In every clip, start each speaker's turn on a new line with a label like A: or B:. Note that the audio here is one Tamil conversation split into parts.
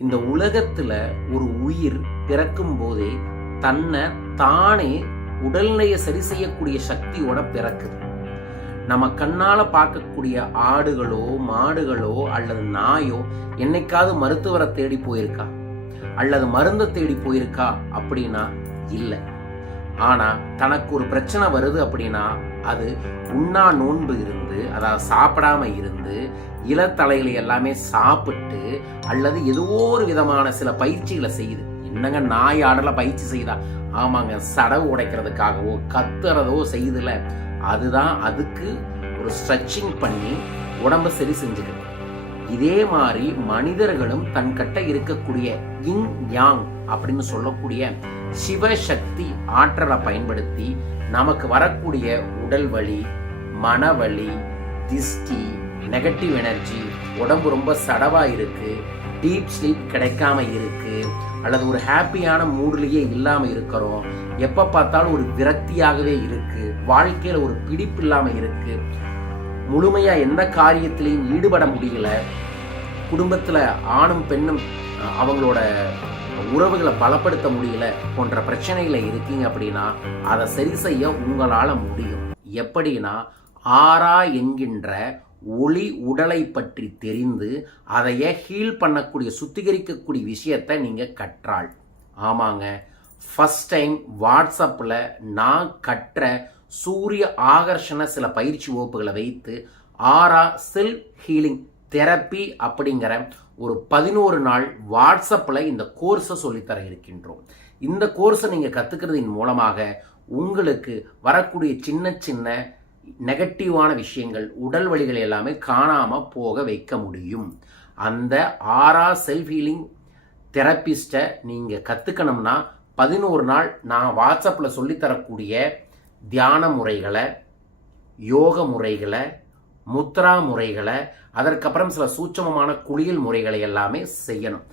A: இந்த உலகத்துல ஒரு உயிர் பிறக்கும் போதே தன்னை தானே உடல்நிலையை சரி செய்யக்கூடிய சக்தியோட பிறக்குது. நம்ம கண்ணால பார்க்கக்கூடிய ஆடுகளோ மாடுகளோ அல்லது நாயோ என்னைக்காவது மருத்துவரை தேடி போயிருக்கா? அல்லது மருந்தை தேடி போயிருக்கா? அப்படின்னா இல்லை. ஆனா தனக்கு ஒரு பிரச்சனை வருது அப்படின்னா அது உண்ணா நோன்பு இருந்து அதாவது சாப்பிடாம இருந்து இளத்தலைகளை எல்லாமே சாப்பிட்டு அல்லது ஏதோ ஒரு விதமான சில பயிற்சிகளை செய்யுது என்னங்க நாய் ஆடல பயிற்சி செய்தா? ஆமாங்க சடவு உடைக்கிறதுக்காகவோ கத்துறதோ செய்யுதுல அதுதான் அதுக்கு ஒரு ஸ்ட்ரெச்சிங் பண்ணி உடம்ப சரி செஞ்சுக்கிறது இதே மாதிரி மனிதர்களும் தன் கட்ட இருக்கக்கூடிய இங் யாங் அப்படின்னு சொல்லக்கூடிய சிவசக்தி ஆற்றலை பயன்படுத்தி நமக்கு வரக்கூடிய உடல் வலி மனவலி திஷ்டி நெகட்டிவ் எனர்ஜி உடம்பு ரொம்ப சடவாக இருக்குது டீப் ஸ்லீப் கிடைக்காம இருக்குது அல்லது ஒரு ஹாப்பியான மூட்லேயே இல்லாமல் இருக்கிறோம் எப்போ பார்த்தாலும் ஒரு விரக்தியாகவே இருக்குது வாழ்க்கையில் ஒரு பிடிப்பு இல்லாமல் இருக்குது முழுமையாக எந்த காரியத்திலையும் ஈடுபட முடியல. குடும்பத்தில் ஆணும் பெண்ணும் அவங்களோட உறவுகளை பலப்படுத்த முடியல போன்ற பிரச்சனைகள் இருக்கீங்க அப்படின்னா அதை சரி செய்ய உங்களால் முடியும். எப்படின்னா ஆரா என்கின்ற ஒளி உடலை பற்றி தெரிந்து அதையே ஹீல் பண்ணக்கூடிய சுத்திகரிக்கக்கூடிய விஷயத்தை நீங்கள் கற்றாள் ஆமாங்க. ஃபஸ்ட் டைம் வாட்ஸ்அப்பில் நான் கற்ற சூரிய ஆகர்ஷண சில பயிற்சி வகுப்புகளை வைத்து ஆரா செல் ஹீலிங் தெரப்பி அப்படிங்கிற ஒரு பதினோரு நாள் வாட்ஸ்அப்பில் இந்த கோர்ஸை சொல்லித்தர இருக்கின்றோம். இந்த கோர்ஸை நீங்கள் கற்றுக்கிறதின் மூலமாக உங்களுக்கு வரக்கூடிய சின்ன சின்ன நெகட்டிவான விஷயங்கள் உடல் வலிகள் எல்லாமே காணாமல் போக வைக்க முடியும். அந்த ஆரா செல்ஃப் ஹீலிங் தெரப்பிஸ்ட்டை நீங்கள் கற்றுக்கணும்னா பதினோரு நாள் நான் வாட்ஸ்அப்பில் சொல்லித்தரக்கூடிய தியான முறைகளை யோக முறைகளை முத்ரா முறைகளை அதற்கப்புறம் சில சூட்சமமான குளியல் முறைகளை எல்லாமே செய்யணும்.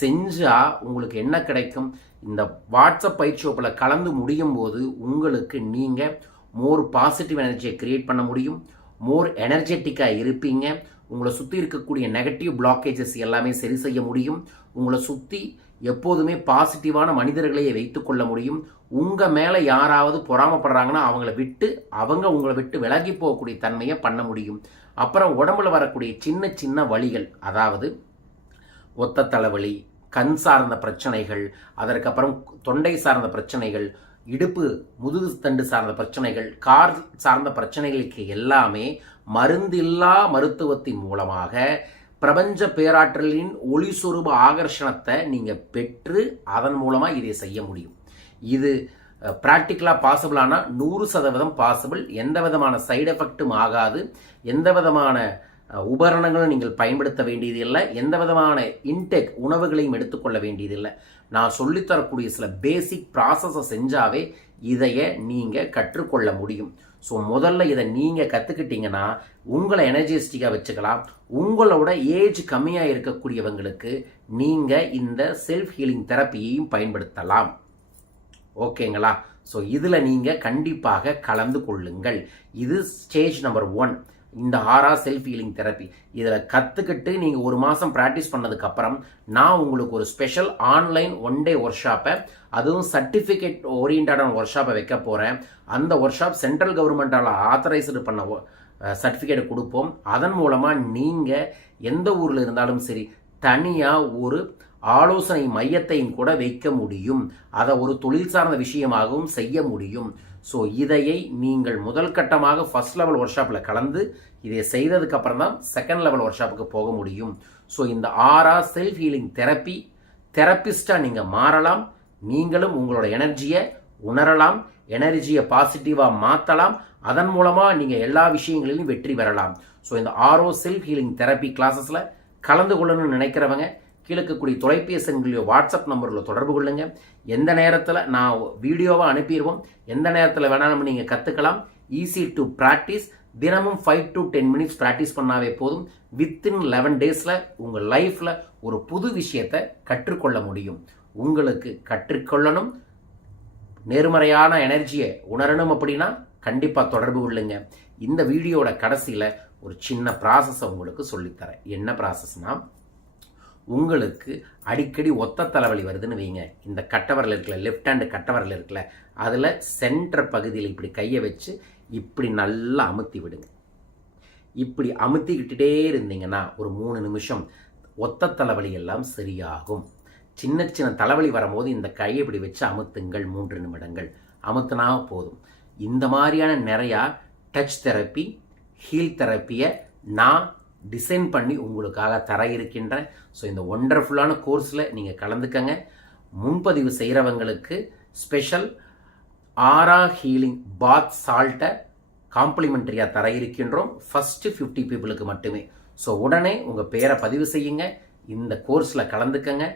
A: செஞ்சால் உங்களுக்கு என்ன கிடைக்கும்? இந்த வாட்ஸ்அப் பயிற்சி வகுப்பில் கலந்து முடியும் போது உங்களுக்கு நீங்கள் மோர் பாசிட்டிவ் எனர்ஜியை க்ரியேட் பண்ண முடியும். மோர் எனர்ஜெட்டிக்காக இருப்பீங்க. உங்களை சுற்றி இருக்கக்கூடிய நெகட்டிவ் பிளாக்கேஜஸ் எல்லாமே சரி செய்ய முடியும். உங்களை சுற்றி எப்போதுமே பாசிட்டிவான மனிதர்களையே வைத்துக்கொள்ள முடியும். உங்கள் மேலே யாராவது பொறாமப்படுறாங்கன்னா அவங்கள விட்டு அவங்க உங்களை விட்டு விலகி போகக்கூடிய தன்மையை பண்ண முடியும். அப்புறம் உடம்புல வரக்கூடிய சின்ன சின்ன வழிகள் அதாவது ஒத்த தலைவலி கண் சார்ந்த பிரச்சனைகள் அதற்கப்புறம் தொண்டை சார்ந்த பிரச்சனைகள் இடுப்பு முதுகு தண்டு சார்ந்த பிரச்சனைகள் கார் சார்ந்த பிரச்சனைகளுக்கு எல்லாமே மருந்தில்லா மருத்துவத்தின் மூலமாக பிரபஞ்ச பேராற்றலின் ஒளி சொரூப ஆகர்ஷணத்தை நீங்கள் பெற்று அதன் மூலமாக இதை செய்ய முடியும். இது ப்ராக்டிக்கலாக பாசிபிளானால் நூறு சதவீதம் பாசிபிள் எந்த விதமான சைடு எஃபெக்ட்டும் ஆகாது. எந்த விதமான உபகரணங்களும் நீங்கள் பயன்படுத்த வேண்டியதில்லை. எந்த விதமான இன்டெக் உணவுகளையும் எடுத்துக்கொள்ள வேண்டியதில்லை. நான் சொல்லித்தரக்கூடிய சில பேசிக் ப்ராசஸை செஞ்சாவே இதைய நீங்கள் கற்றுக்கொள்ள முடியும். ஸோ முதல்ல இதை நீங்கள் கற்றுக்கிட்டீங்கன்னா உங்களை எனர்ஜிஸ்டிக்காக வச்சுக்கலாம். உங்களோட ஏஜ் கம்மியாக இருக்கக்கூடியவங்களுக்கு நீங்கள் இந்த செல்ஃப் ஹீலிங் தெரப்பியையும் பயன்படுத்தலாம். ஓகேங்களா? ஸோ இதில் நீங்கள் கண்டிப்பாக கலந்து கொள்ளுங்கள். இது ஸ்டேஜ் நம்பர் ஒன் இந்த ஆரா செல்ஃப் ஹீலிங் தெரப்பி இதில் கற்றுக்கிட்டு நீங்கள் ஒரு மாதம் ப்ராக்டிஸ் பண்ணதுக்கப்புறம் நான் உங்களுக்கு ஒரு ஸ்பெஷல் ஆன்லைன் ஒன் டே ஒர்க் ஷாப்பை அதுவும் சர்டிஃபிகேட் ஓரியன்டான ஒர்க் ஷாப்பை வைக்க போகிறேன் அந்த ஒர்க் ஷாப் சென்ட்ரல் கவர்மெண்டால் ஆத்தரைஸ்டு பண்ண சர்டிஃபிகேட் கொடுப்போம். அதன் மூலமாக நீங்கள் எந்த ஊரில் இருந்தாலும் சரி தனியாக ஒரு ஆலோசனை மையத்தையும் கூட வைக்க முடியும். அதை ஒரு தொழில் சார்ந்த விஷயமாகவும் செய்ய முடியும். ஸோ இதையை நீங்கள் முதல் கட்டமாக ஃபர்ஸ்ட் லெவல் ஒர்க் ஷாப்பில் கலந்து இதை செய்ததுக்கப்புறம் தான் செகண்ட் லெவல் ஒர்க் ஷாப்புக்கு போக முடியும். ஸோ இந்த ஆறா செல்ஃப் ஹீலிங் தெரப்பி தெரப்பிஸ்டாக நீங்கள் மாறலாம். நீங்களும் உங்களோட எனர்ஜியை உணரலாம். எனர்ஜியை பாசிட்டிவாக மாற்றலாம் அதன் மூலமாக நீங்கள் எல்லா விஷயங்களிலும் வெற்றி பெறலாம். ஸோ இந்த ஆரோ செல்ஃப் ஹீலிங் தெரப்பி கிளாஸஸில் கலந்து கொள்ளணும்னு நினைக்கிறவங்க கீழக்கக்கூடிய இருக்கக்கூடிய எண்களையோ வாட்ஸ்அப் நம்பரில் தொடர்பு கொள்ளுங்க. எந்த நேரத்தில் நான் வீடியோவாக அனுப்பிடுவோம் எந்த நேரத்தில் வேணாலும் நீங்கள் கற்றுக்கலாம் ஈஸி டு ப்ராக்டிஸ் தினமும் five to ten minutes practice பண்ணாவே போதும். வித்தின் லெவன் டேஸில் உங்கள் லைஃப்பில் ஒரு புது விஷயத்தை கற்றுக்கொள்ள முடியும். உங்களுக்கு கற்றுக்கொள்ளணும். நேர்மறையான எனர்ஜியை உணரணும் அப்படின்னா கண்டிப்பாக தொடர்பு கொள்ளுங்க. இந்த வீடியோட கடைசியில் ஒரு சின்ன ப்ராசஸை உங்களுக்கு சொல்லித்தரேன். என்ன ப்ராசஸ்னால் உங்களுக்கு அடிக்கடி ஒத்த தலைவலி வருதுன்னு வைங்க. இந்த கட்டவரில் இருக்கல லெஃப்ட் ஹேண்டு கட்டவரில் இருக்கல அதில் சென்டர் பகுதியில் இப்படி கையை வச்சு இப்படி நல்லா அமுத்தி விடுங்க. இப்படி அமுத்திக்கிட்டே இருந்தீங்கன்னா ஒரு மூணு நிமிஷம் ஒத்த தலைவலி எல்லாம் சரியாகும். சின்ன சின்ன தலைவலி வரும்போது இந்த கையை இப்படி வச்சு அமுத்துங்கள் மூன்று நிமிடங்கள். அமுத்தினா போதும். இந்த மாதிரியான நிறையா டச் தெரப்பி ஹீல் தெரப்பியை நான் டிசைன் பண்ணி உங்களுக்காக தர இருக்கின்றேன் ஸோ இந்த ஒண்டர்ஃபுல்லான கோர்ஸில் நீங்கள் கலந்துக்கங்க. முன்பதிவு செய்கிறவங்களுக்கு ஸ்பெஷல் ஆரா ஹீலிங் பாத் சால்ட்டை காம்ப்ளிமெண்ட்ரியாக தர இருக்கின்றோம். ஃபஸ்ட்டு ஃபிஃப்டி பீப்புளுக்கு மட்டுமே. ஸோ உடனே உங்கள் பேரை பதிவு செய்யுங்க. இந்த கோர்ஸில் கலந்துக்கங்க.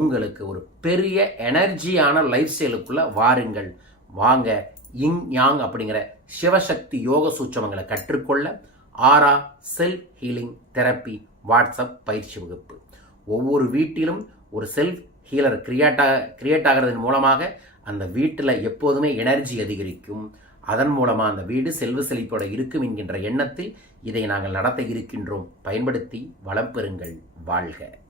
A: உங்களுக்கு ஒரு பெரிய எனர்ஜியான லைஃப் ஸ்டைலுக்குள்ளே வாருங்கள். வாங்க இங் யாங் அப்படிங்கிற சிவசக்தி யோக சூட்சமங்களை கற்றுக்கொள்ள aura self healing therapy WhatsApp பயிற்சி வகுப்பு. ஒவ்வொரு வீட்டிலும் ஒரு செல்ஃப் ஹீலர் கிரியேட் கிரியேட் ஆகிறதன் மூலமாக அந்த வீட்டில் எப்போதுமே எனர்ஜி அதிகரிக்கும். அதன் மூலமாக அந்த வீடு செல்வ செழிப்போட இருக்கும் என்கின்ற எண்ணத்தில் இதை நாங்கள் நடத்த இருக்கின்றோம். பயன்படுத்தி வளம் பெறுங்கள். வாழ்க.